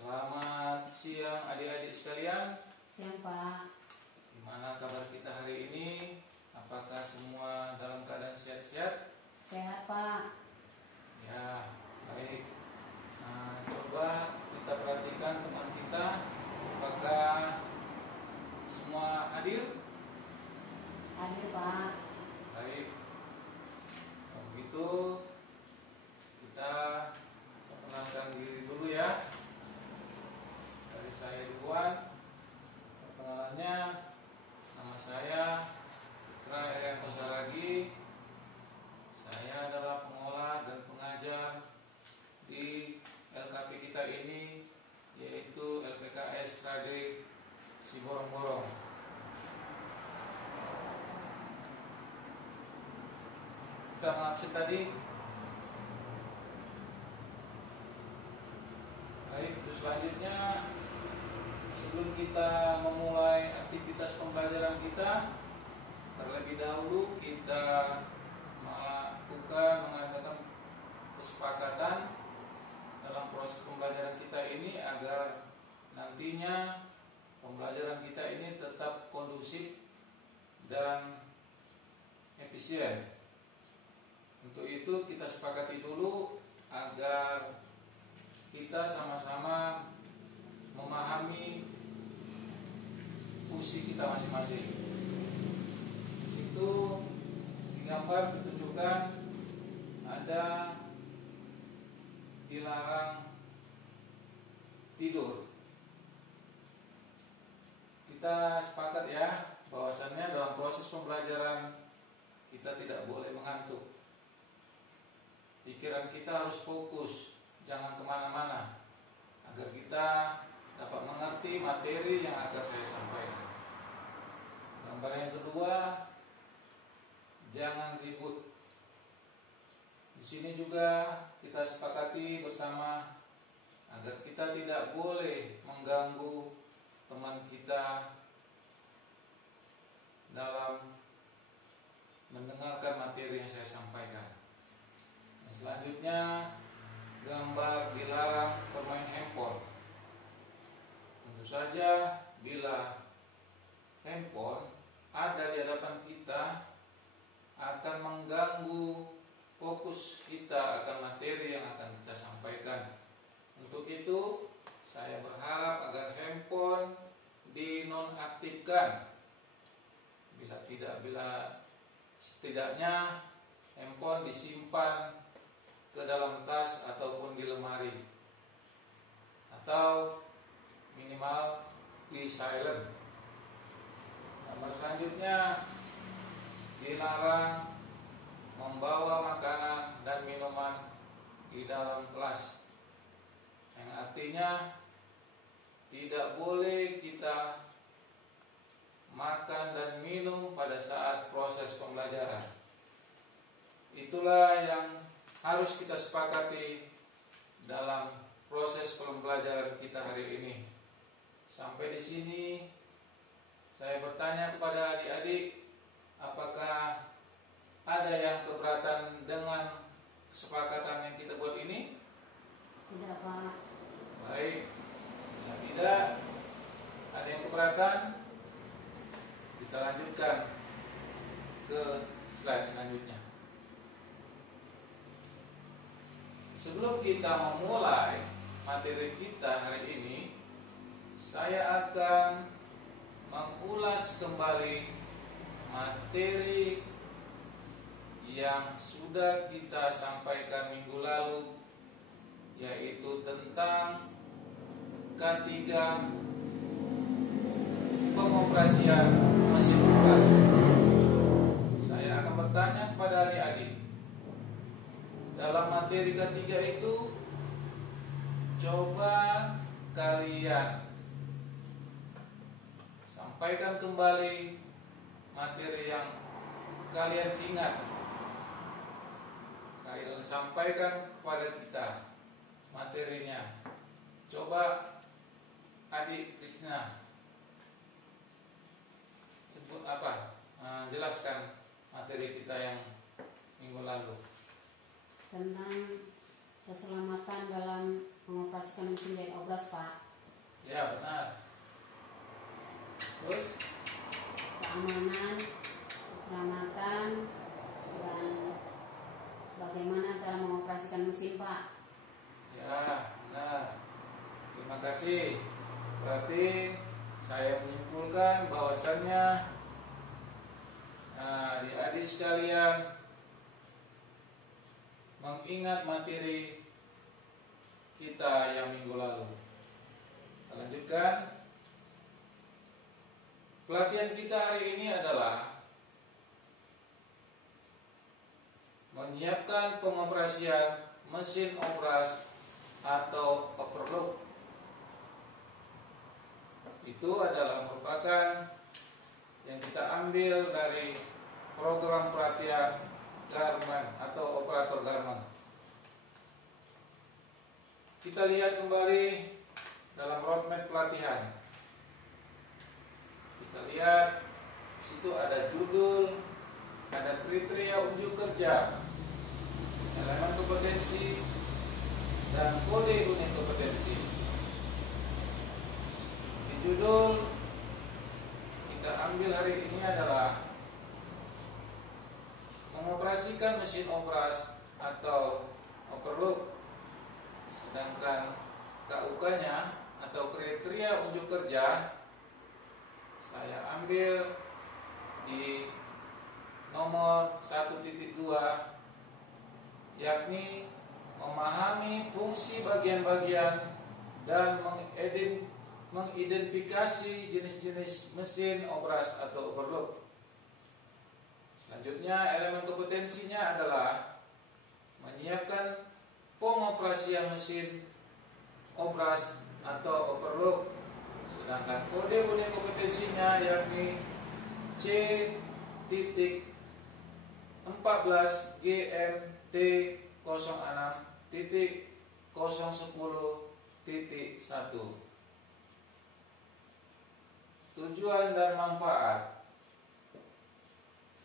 Selamat siang adik-adik sekalian. Siang Pak. Gimana kabar kita hari ini? Apakah semua dalam keadaan sehat-sehat? Sehat Pak. Ya, baik. Coba kita perhatikan teman kita. Apakah semua hadir? Hadir Pak. Baik. Kalau begitu kita perkenalkan diri dulu ya. Dari saya duluan. Perkenalannya, nama saya Putra Erianto Saragi. Saya adalah pengolah dan pengajar di LKP kita ini, yaitu LPKS Rade Siborong-Borong. Kita mengabsen tadi. Baik, untuk selanjutnya, sebelum kita memulai aktivitas pembelajaran kita, terlebih dahulu kita mengadakan kesepakatan dalam proses pembelajaran kita ini agar nantinya pembelajaran kita ini tetap kondusif dan efisien. Untuk itu kita sepakati dulu agar kita sama-sama memahami fungsi kita masing-masing. Di situ di gambar ditunjukkan ada dilarang tidur. Kita sepakat ya bahwasannya dalam proses pembelajaran kita tidak boleh mengantuk. Pikiran kita harus fokus, jangan kemana-mana, agar kita dapat mengerti materi yang akan saya sampaikan. Gambar yang kedua, jangan ribut. Di sini juga kita sepakati bersama agar kita tidak boleh mengganggu teman kita dalam mendengarkan materi yang saya sampaikan. Dan selanjutnya, gambar dilarang bermain handphone. Tentu saja bila handphone ada di hadapan kita akan mengganggu fokus kita akan materi yang akan kita sampaikan. Untuk itu saya berharap agar handphone dinonaktifkan. Bila setidaknya handphone disimpan ke dalam tas ataupun di lemari, atau minimal di silent. Nomor selanjutnya, dilarang membawa makanan dan minuman di dalam kelas, yang artinya tidak boleh kita makan dan minum pada saat proses pembelajaran. Itulah yang harus kita sepakati dalam proses pembelajaran kita hari ini. Sampai di sini saya bertanya kepada adik-adik, apakah ada yang keberatan dengan kesepakatan yang kita buat ini? Tidak Pak. Baik. Bila tidak ada yang keberatan, kita lanjutkan ke slide selanjutnya. Sebelum kita memulai materi kita hari ini, saya akan mengulas kembali materi yang sudah kita sampaikan minggu lalu, yaitu tentang K3 pengoperasian mesin kulkas. Saya akan bertanya kepada adik-adik, dalam materi K3 itu, coba kalian sampaikan kembali materi yang kalian ingat. Kalian sampaikan kepada kita materinya. Coba adik Krisna sebut apa? Jelaskan materi kita yang minggu lalu. Tentang keselamatan dalam mengoperasikan mengoperasikan mesin jahit obras, Pak. Ya, benar. Terus Keamanan, keselamatan, dan bagaimana cara mengoperasikan mesin, Pak. ya, benar. Terima kasih. Berarti saya menyimpulkan bahwasannya adik-adik sekalian mengingat materi kita yang minggu lalu. Kita lanjutkan. Pelatihan kita hari ini adalah menyiapkan pengoperasian mesin obras atau overlock. Itu adalah merupakan yang kita ambil dari program pelatihan Garmen atau operator Garmen. Kita lihat kembali dalam roadmap pelatihan. Kita lihat situ ada judul, ada kriteria unjuk kerja, elemen kompetensi, dan kode unit kompetensi. Di judul kita ambil hari ini adalah mengoperasikan mesin obras atau overlock, sedangkan KUK-nya atau kriteria unjuk kerja saya ambil di nomor 1.2, yakni memahami fungsi bagian-bagian dan mengidentifikasi jenis-jenis mesin obras atau overlock. Selanjutnya, elemen kompetensinya adalah menyiapkan pengoperasian mesin obras atau overlock. Sedangkan kode unit kompetensinya yakni C.GMT06.010.1. Tujuan dan manfaat.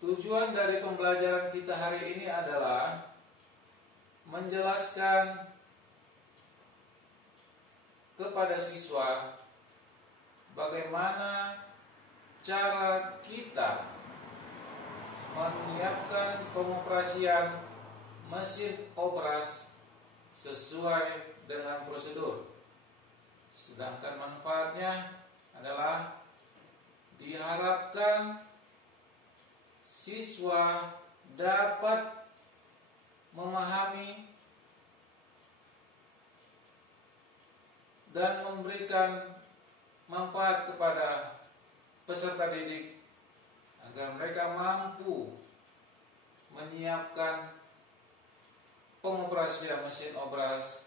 Tujuan dari pembelajaran kita hari ini adalah menjelaskan kepada siswa bagaimana cara kita menyiapkan pengoperasian mesin obras sesuai dengan prosedur. Sedangkan manfaatnya adalah diharapkan siswa dapat memahami dan memberikan manfaat kepada peserta didik agar mereka mampu menyiapkan pengoperasian mesin obras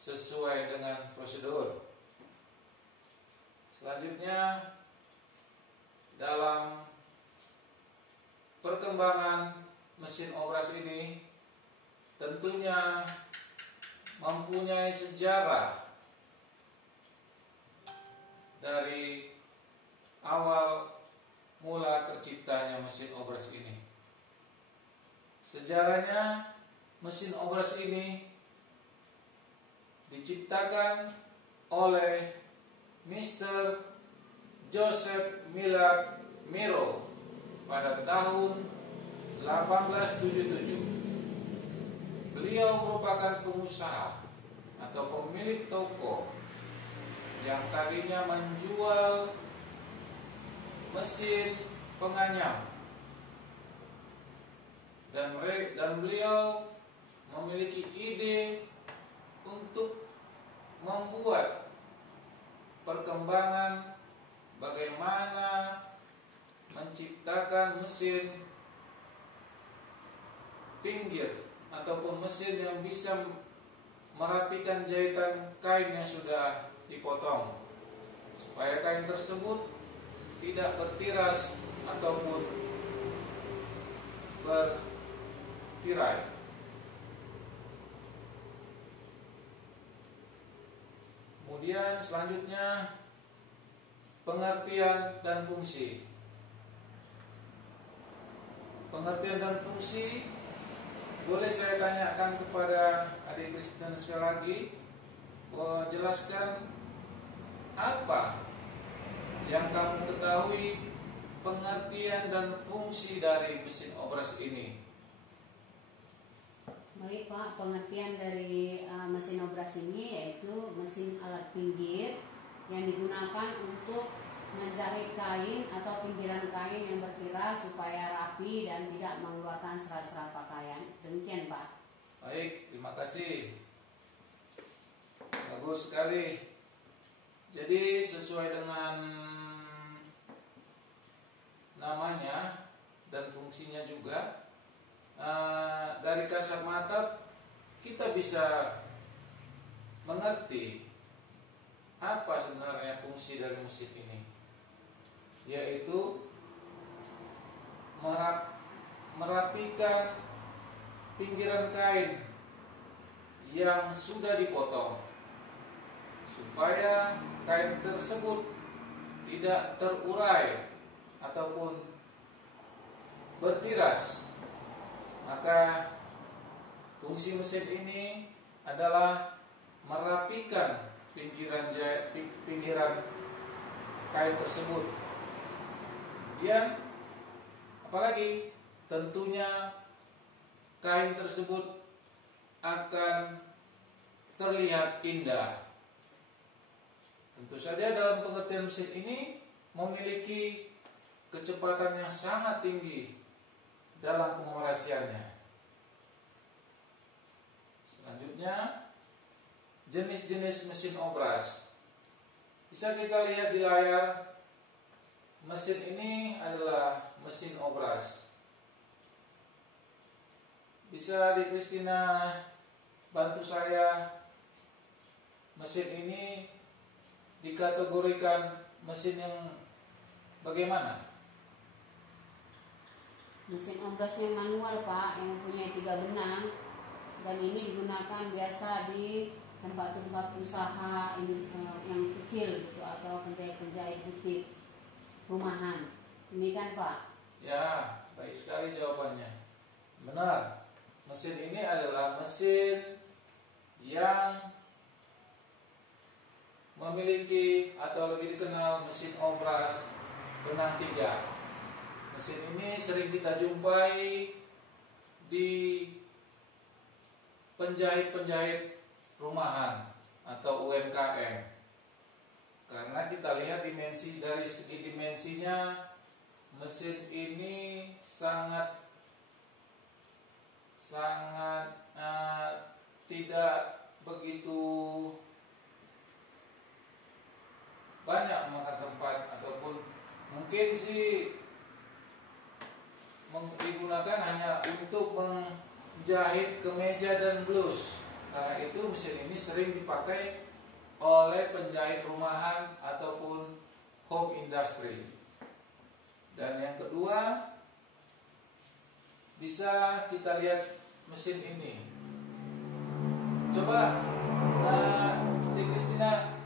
sesuai dengan prosedur. Selanjutnya, dalam perkembangan mesin obras ini tentunya mempunyai sejarah dari awal mula terciptanya mesin obras ini. Sejarahnya, mesin obras ini diciptakan oleh Mr. Joseph Millard Miro pada tahun 1877. Beliau merupakan pengusaha atau pemilik toko yang tadinya menjual mesin penganyam, dan beliau memiliki ide untuk membuat perkembangan bagaimana menciptakan mesin pinggir ataupun mesin yang bisa merapikan jahitan kain yang sudah dipotong, supaya kain tersebut tidak bertiras ataupun bertirai. Kemudian selanjutnya, pengertian dan fungsi. Pengertian dan fungsi boleh saya tanyakan kepada adik Kristen sekali lagi. jelaskan apa yang kamu ketahui pengertian dan fungsi dari mesin obras ini. Baik Pak, pengertian dari mesin obras ini yaitu mesin alat pinggir yang digunakan untuk menjahit kain atau pinggiran kain yang berkira supaya rapi dan tidak mengeluarkan serat-serat pakaian. Demikian Pak. Baik, terima kasih. Bagus sekali. Jadi sesuai dengan namanya dan fungsinya juga, dari kasat mata kita bisa mengerti apa sebenarnya fungsi dari mesin ini, yaitu merapikan pinggiran kain yang sudah dipotong supaya kain tersebut tidak terurai ataupun bertiras. Maka fungsi mesin ini adalah merapikan pinggiran kain tersebut. Kemudian apalagi tentunya kain tersebut akan terlihat indah. Tentu saja dalam pengertian mesin ini memiliki kecepatan yang sangat tinggi dalam pengoperasiannya. Selanjutnya, jenis-jenis mesin obras. Bisa kita lihat di layar, mesin ini adalah mesin obras. Bisa di Kristina bantu saya, mesin ini dikategorikan mesin yang bagaimana? Mesin obras yang manual Pak, yang punya 3 benang, dan ini digunakan biasa di tempat-tempat usaha yang kecil gitu, atau penjahit-penjahit butik rumahan. Ini kan Pak? Ya, baik sekali jawabannya. Benar. Mesin ini adalah mesin yang memiliki atau lebih dikenal mesin obras benang 3. Mesin ini sering kita jumpai di penjahit-penjahit rumahan atau UMKM. Karena kita lihat dari segi dimensinya, mesin ini sangat tidak begitu banyak memakan tempat, ataupun mungkin sih digunakan hanya untuk menjahit kemeja dan blus. Karena itu mesin ini sering dipakai oleh penjahit rumahan ataupun home industry. Dan yang kedua, bisa kita lihat mesin ini. Coba di Kristina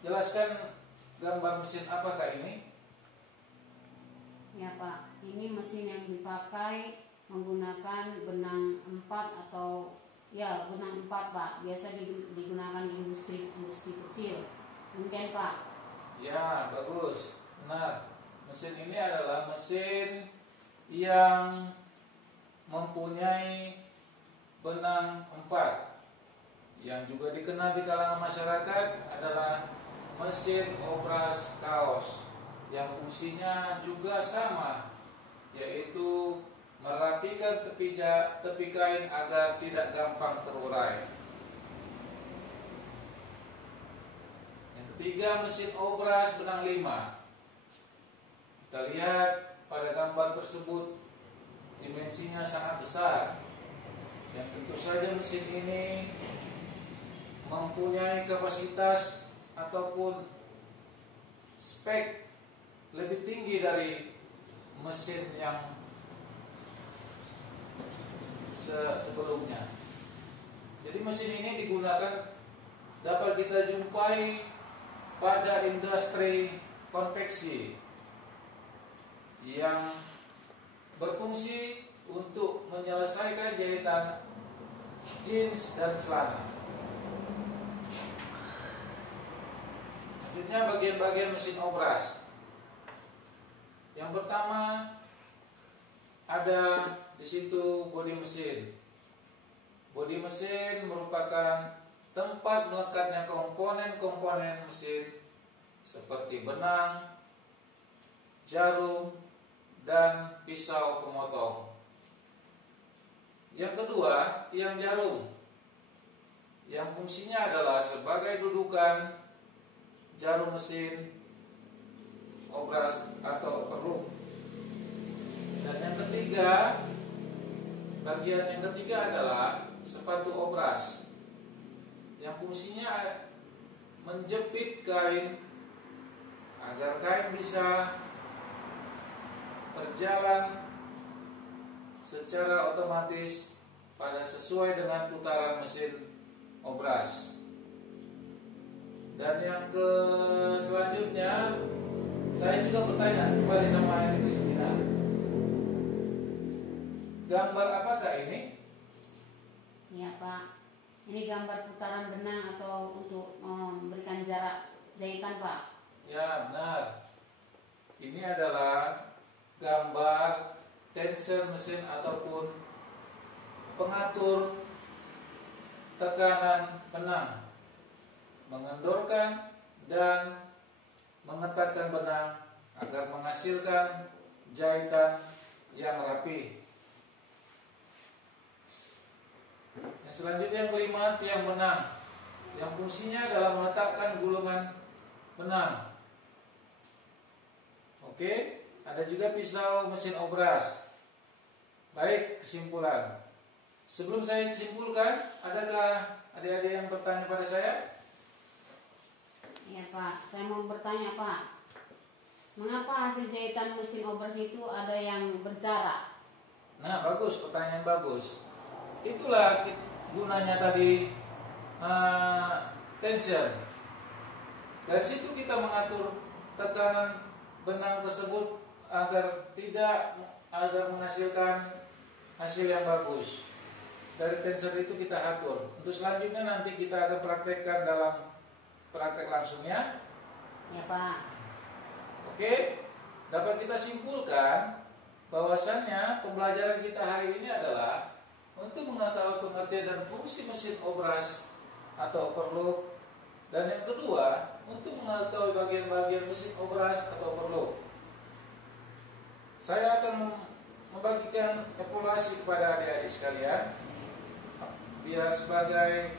jelaskan gambar mesin apakah ini? Ya Pak, ini mesin yang dipakai menggunakan benang 4 atau ya benang 4 Pak. Biasa digunakan di industri kecil. Mungkin Pak? Ya, bagus, benar. Mesin ini adalah mesin yang mempunyai benang 4, yang juga dikenal di kalangan masyarakat adalah mesin obras kaos, yang fungsinya juga sama, yaitu merapikan tepi kain agar tidak gampang terurai. Yang ketiga, mesin obras benang 5. Kita lihat pada gambar tersebut, dimensinya sangat besar, yang tentu saja mesin ini mempunyai kapasitas ataupun spek lebih tinggi dari mesin yang sebelumnya. Jadi mesin ini digunakan, dapat kita jumpai pada industri konveksi yang berfungsi untuk menyelesaikan jahitan jeans dan celana. Selanjutnya bagian-bagian mesin obras. Yang pertama ada di situ bodi mesin. Bodi mesin merupakan tempat melekatnya komponen-komponen mesin seperti benang, jarum, dan pisau pemotong. Yang kedua, tiang jarum, yang fungsinya adalah sebagai dudukan jarum mesin obras atau perluk. Dan yang ketiga, bagian yang ketiga adalah sepatu obras, yang fungsinya menjepit kain agar kain bisa berjalan secara otomatis pada sesuai dengan putaran mesin obras. Dan yang selanjutnya, saya juga bertanya kembali sama Ibu Kristina, gambar apakah ini? Iya Pak, ini gambar putaran benang atau untuk memberikan jarak jahitan Pak. Ya benar, ini adalah gambar tensor mesin ataupun pengatur tekanan benang, mengendorkan dan mengetatkan benang agar menghasilkan jahitan yang rapi. Yang selanjutnya, yang kelima, tiang benang, yang fungsinya adalah menetapkan gulungan benang. Oke, ada juga pisau mesin obras. Baik, kesimpulan. Sebelum saya simpulkan, adakah adik-adik yang bertanya pada saya? Iya Pak, saya mau bertanya Pak, mengapa hasil jahitan mesin obras itu ada yang berjarak? Nah, bagus, pertanyaan bagus. Itulah gunanya tadi tension. Dari situ kita mengatur tekanan benang tersebut agar menghasilkan hasil yang bagus. Dari tensor itu kita atur. Untuk selanjutnya nanti kita akan praktekkan dalam praktek langsungnya. Ya Pak. Oke, dapat kita simpulkan bahwasannya pembelajaran kita hari ini adalah untuk mengetahui pengertian dan fungsi mesin obras atau perluk, dan yang kedua untuk mengetahui bagian-bagian mesin obras atau perluk. Saya akan membagikan evaluasi kepada adik-adik sekalian biar sebagai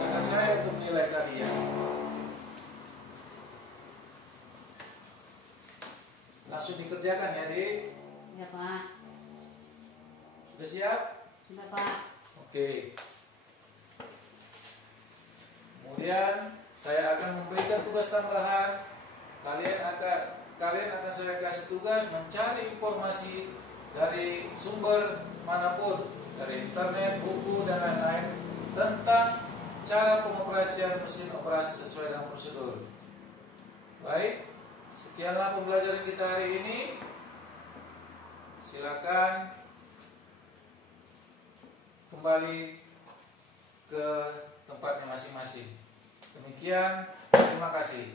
dasar saya untuk menilai kalian. Langsung dikerjakan ya, Dik? Ya Pak. Sudah siap? Sudah Pak. Oke. Kemudian saya akan memberikan tugas tambahan. Kalian akan saya kasih tugas mencari informasi dari sumber manapun, dari internet, buku, dan lain-lain tentang cara pengoperasian mesin obras sesuai dengan prosedur. Baik, sekianlah pembelajaran kita hari ini. Silakan kembali ke tempatnya masing-masing. Demikian, terima kasih.